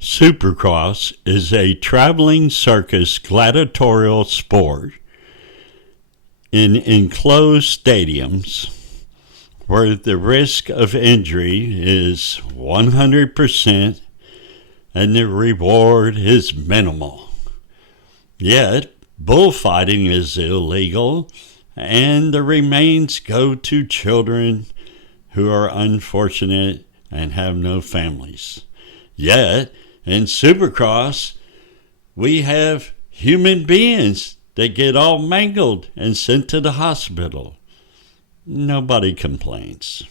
Supercross is a traveling circus gladiatorial sport in enclosed stadiums where the risk of injury is 100% and the reward is minimal. Yet, bullfighting is illegal and the remains go to children who are unfortunate and have no families. Yet, in Supercross, we have human beings that get all mangled and sent to the hospital. Nobody complains.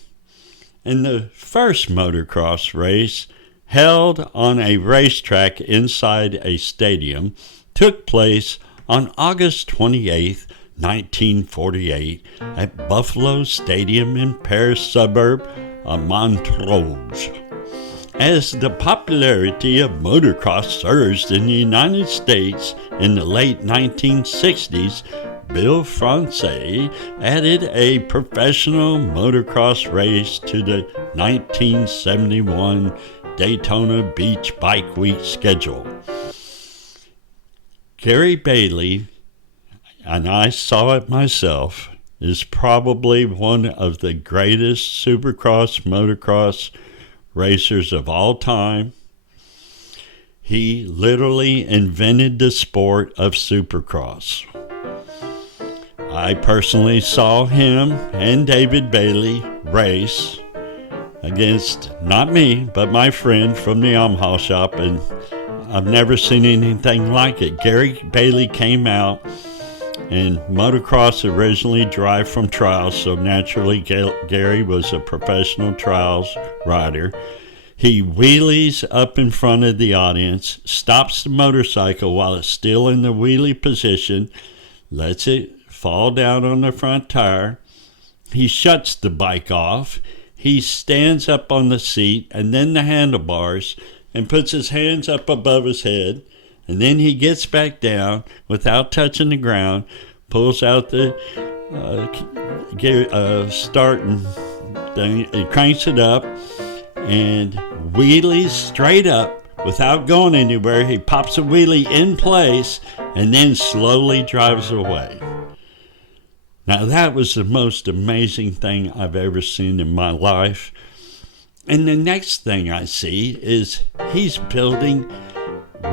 And the first motocross race, held on a racetrack inside a stadium, took place on August 28, 1948, at Buffalo Stadium in Paris suburb of Montrose. As the popularity of motocross surged in the United States in the late 1960s, Bill France added a professional motocross race to the 1971 Daytona Beach Bike Week schedule. Gary Bailey, and I saw it myself, is probably one of the greatest Supercross motocross racers of all time. He literally invented the sport of Supercross. I personally saw him and David Bailey race against, not me, but my friend from the Yamaha shop, and I've never seen anything like it. Gary Bailey came out, and motocross originally derived from trials, so naturally Gary was a professional trials rider. He wheelies up in front of the audience, stops the motorcycle while it's still in the wheelie position, lets it fall down on the front tire. He shuts the bike off. He stands up on the seat and then the handlebars and puts his hands up above his head. And then he gets back down without touching the ground, pulls out the starting thing, and cranks it up, and wheelies straight up without going anywhere. He pops a wheelie in place and then slowly drives away. Now that was the most amazing thing I've ever seen in my life. And the next thing I see is he's building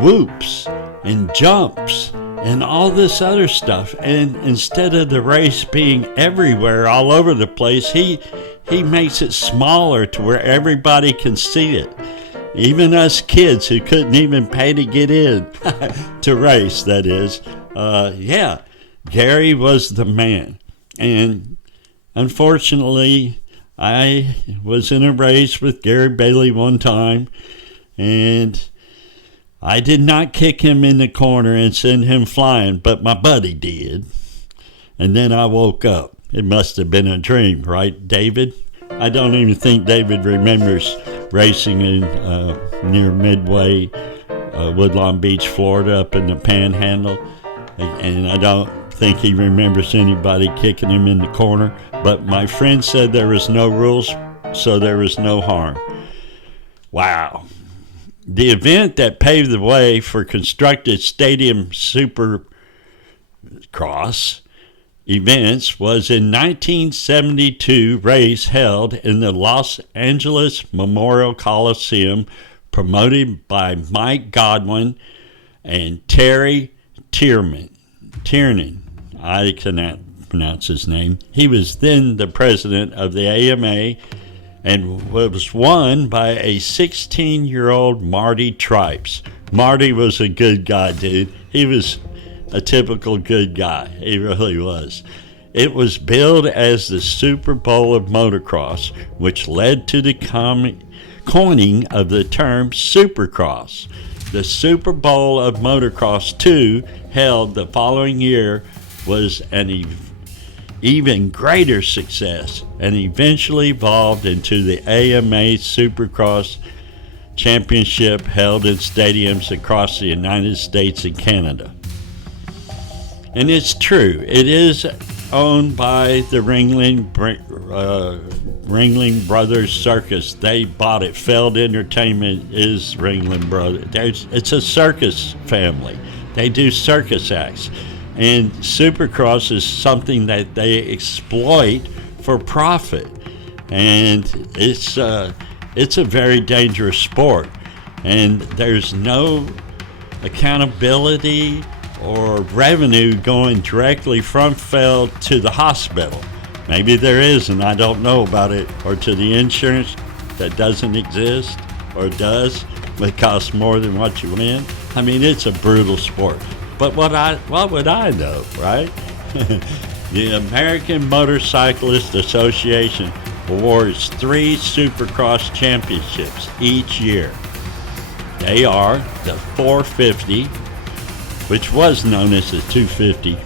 whoops and jumps and all this other stuff, and instead of the race being everywhere all over the place, he makes it smaller to where everybody can see it, even us kids who couldn't even pay to get in to race, that is. Gary was the man. And unfortunately, I was in a race with Gary Bailey one time, and I did not kick him in the corner and send him flying, but my buddy did. And then I woke up. It must have been a dream, right, David? I don't even think David remembers racing in near Midway, Woodlawn Beach, Florida, up in the Panhandle. And I don't think he remembers anybody kicking him in the corner. But my friend said there was no rules, so there was no harm. Wow. The event that paved the way for constructed stadium Supercross events was in 1972 race held in the Los Angeles Memorial Coliseum, promoted by Mike Godwin and Terry Tiernan. I cannot pronounce his name. He was then the president of the AMA and was won by a 16-year-old Marty Tripes. Marty was a good guy, dude. He was a typical good guy. He really was. It was billed as the Super Bowl of motocross, which led to the coining of the term Supercross. The Super Bowl of Motocross 2, held the following year, was an even greater success and eventually evolved into the AMA Supercross Championship, held in stadiums across the United States and Canada. And it's true, it is owned by the Ringling Brothers Circus. They bought it. Feld Entertainment is Ringling Brothers. It's a circus family. They do circus acts. And Supercross is something that they exploit for profit. And it's a very dangerous sport. And there's no accountability or revenue going directly from Feld to the hospital. Maybe there is, and I don't know about it, or to the insurance that doesn't exist, or does, but it costs more than what you win. I mean, it's a brutal sport. But what would I know, right? The American Motorcyclist Association awards 3 Supercross championships each year. They are the 450, which was known as the 250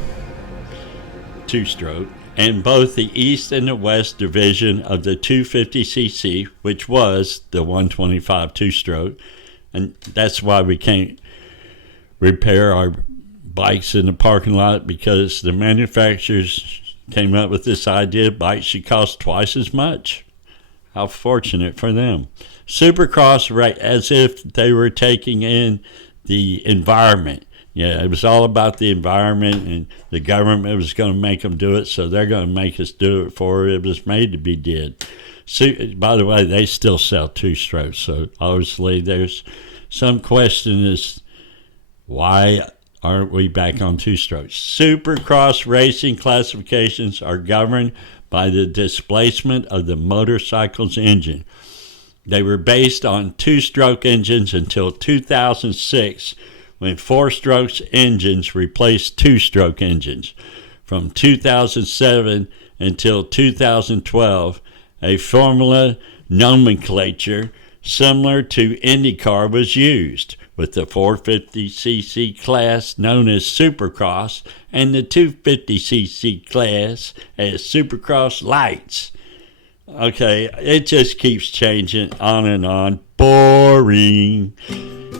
two-stroke, and both the East and the West division of the 250cc, which was the 125 two-stroke. And that's why we can't repair our bikes in the parking lot, because the manufacturers came up with this idea bikes should cost twice as much. How fortunate for them. Supercross, right, as if they were taking in the environment. Yeah, it was all about the environment, and the government was going to make them do it, so they're going to make us do it for it. It was made to be did. By the way, they still sell two-strokes, so obviously there's some question as why aren't we back on two-strokes? Supercross racing classifications are governed by the displacement of the motorcycle's engine. They were based on two-stroke engines until 2006, when four-stroke engines replaced two-stroke engines. From 2007 until 2012, a formula nomenclature similar to IndyCar was used, with the 450cc class known as Supercross and the 250cc class as Supercross Lights. Okay, it just keeps changing on and on. Boring.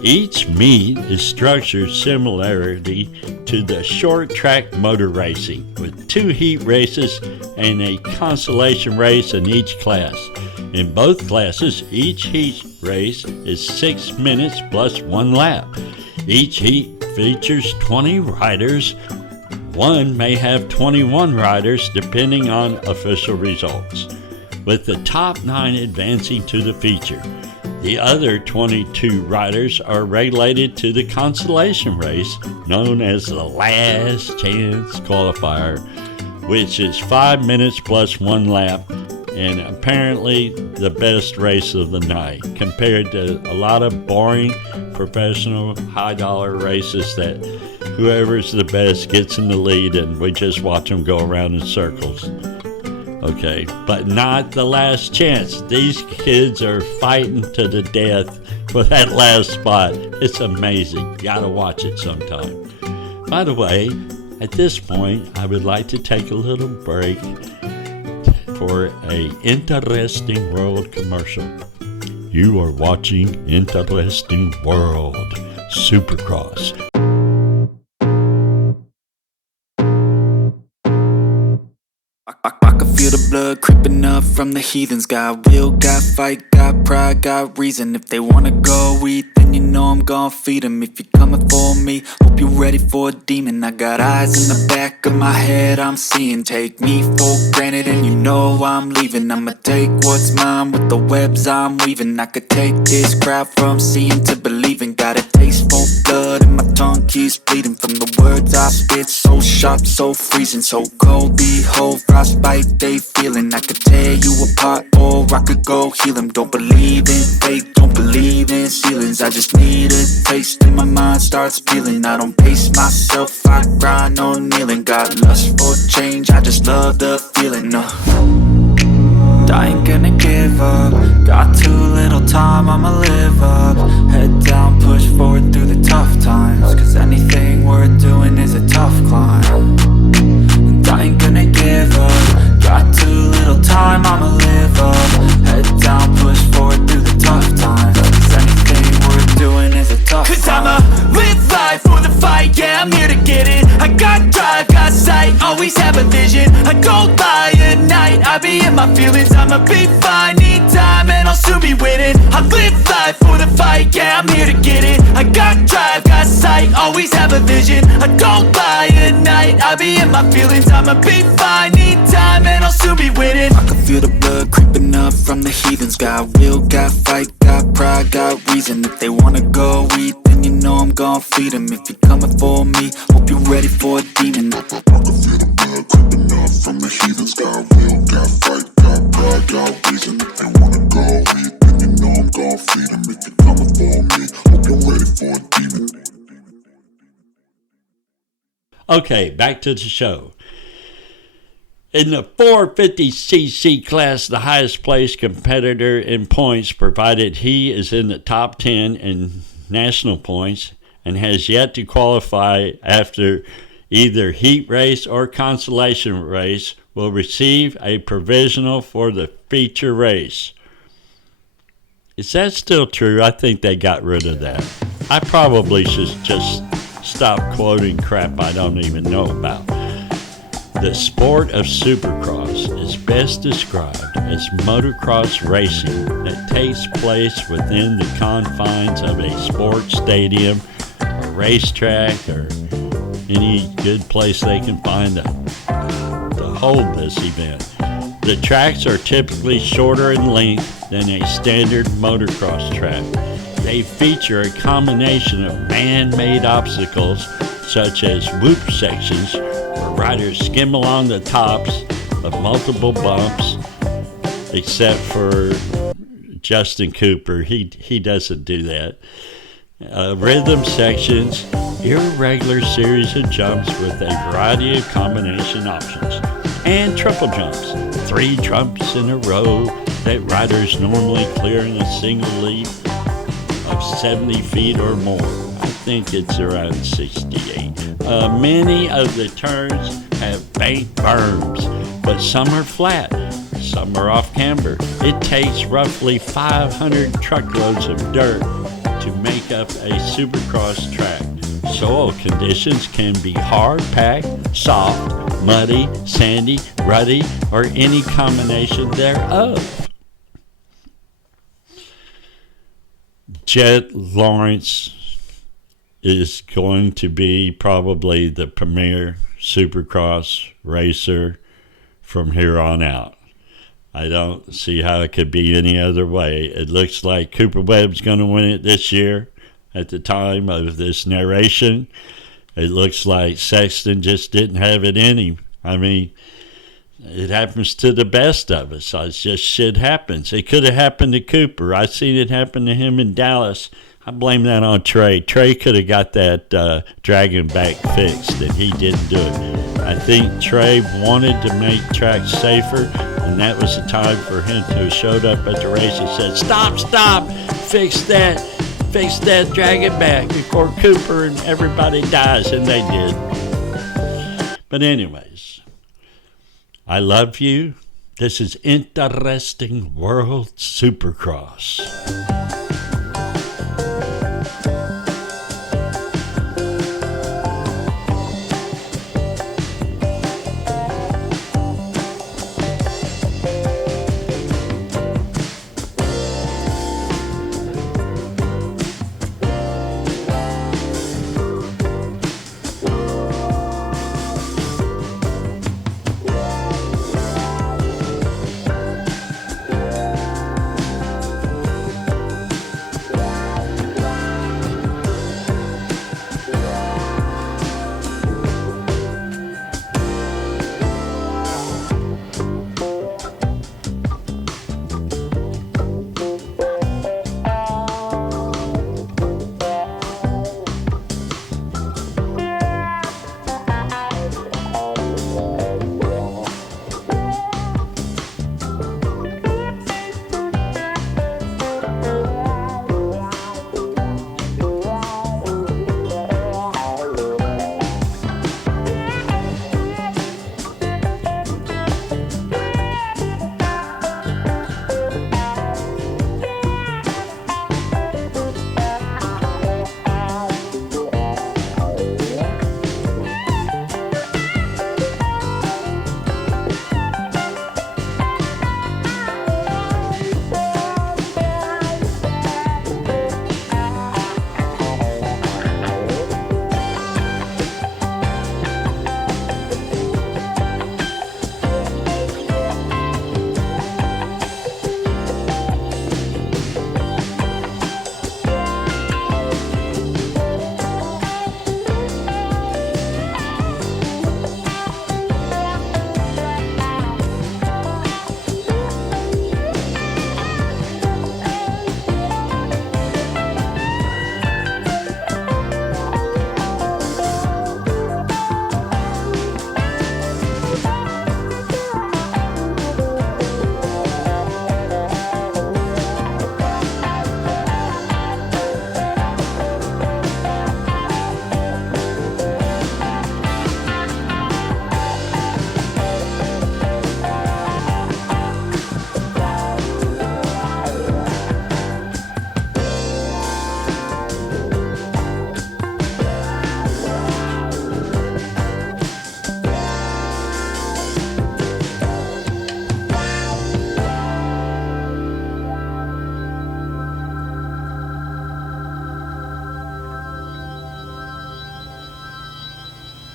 Each meet is structured similarly to the short track motor racing, with 2 heat races and a consolation race in each class. In both classes, each heat race is 6 minutes plus 1 lap. Each heat features 20 riders. One may have 21 riders depending on official results, with the top 9 advancing to the feature. The other 22 riders are regulated to the consolation race, known as the Last Chance Qualifier, which is 5 minutes plus 1 lap, and apparently the best race of the night, compared to a lot of boring professional high-dollar races that whoever's the best gets in the lead and we just watch them go around in circles. Okay, but not the last chance. These kids are fighting to the death for that last spot. It's amazing. Gotta watch it sometime. By the way, at this point, I would like to take a little break for a Interesting World commercial. You are watching Interesting World Supercross. I can feel the blood creeping up from the heathens. Got will, got fight, got pride, got reason. If they wanna go eat, then you know I'm gon' feed them. If you're coming for me, hope you're ready for a demon. I got eyes in the back of my head, I'm seeing. Take me for granted and you know I'm leaving. I'ma take what's mine with the webs I'm weaving. I could take this crowd from seeing to believing. Got a taste for blood and my tongue keeps bleeding from the words I spit. So sharp, so freezing, so cold. Behold, frostbite they feeling. I could tear you apart or I could go heal them. Don't believe in fate, don't believe in ceilings. I just need a taste and my mind starts peeling. I don't pace myself, I grind on kneeling. Got lust for change, I just love the feeling. I ain't gonna give up. Got too little time, I'ma live up. Head down, push forward through the tough times. Cause anything worth doing is a tough climb. And I ain't gonna give up. Got too little time, I'ma live up. Head down, push forward through the tough times. Cause anything worth doing is a tough climb. Cause I'ma live life for the fight, yeah, I'm here to get it. I got drive, got sight, always have a vision. my feelings, I'ma be fine. Need time and I'll soon be winning. I live life for the fight, yeah, I'm here to get it. I got drive, got sight, always have a vision. I don't lie at night, I be in my feelings, I'ma be fine. Need time and I'll soon be winning. I can feel the blood creeping up from the heathens. Got will, got fight, got pride, got reason. If they wanna go eat, then you know I'm gon' feed them. If you're coming for me, hope you're ready for a demon. I can feel the blood creeping up from the heathens. Got will, got fight, got pride, got reason. If they wanna go eat, then you know I'm gon' feed them. If you're coming for me, hope you're ready for a demon. Okay, back to the show. In the 450cc class, the highest placed competitor in points, provided he is in the top 10 in national points and has yet to qualify after either heat race or consolation race, will receive a provisional for the feature race. Is that still true? I think they got rid of that. I probably should just stop quoting crap I don't even know about. The sport of Supercross is best described as motocross racing that takes place within the confines of a sports stadium, a racetrack, or any good place they can find to hold this event. The tracks are typically shorter in length than a standard motocross track. They feature a combination of man-made obstacles such as whoop sections where riders skim along the tops of multiple bumps, except for Justin Cooper. He doesn't do that. Rhythm sections, irregular series of jumps with a variety of combination options, and triple jumps, 3 jumps in a row that riders normally clear in a single leap of 70 feet or more. I think it's around 68. Many of the turns have banked berms, but some are flat, some are off camber. It takes roughly 500 truckloads of dirt to make up a Supercross track. Soil conditions can be hard packed, soft, muddy, sandy, rutty, or any combination thereof. Jet Lawrence is going to be probably the premier Supercross racer from here on out. I don't see how it could be any other way. It looks like Cooper Webb's going to win it this year. At the time of this narration, it looks like Sexton just didn't have it in him. I mean, it happens to the best of us. It's just shit happens. It could have happened to Cooper. I seen it happen to him in Dallas. I blame that on Trey. Trey could have got that dragon back fixed, and he didn't do it. I think Trey wanted to make tracks safer, and that was the time for him to have showed up at the race and said, stop, fix that dragon back before Cooper and everybody dies, and they did. But anyways, I love you. This is Interesting World Supercross.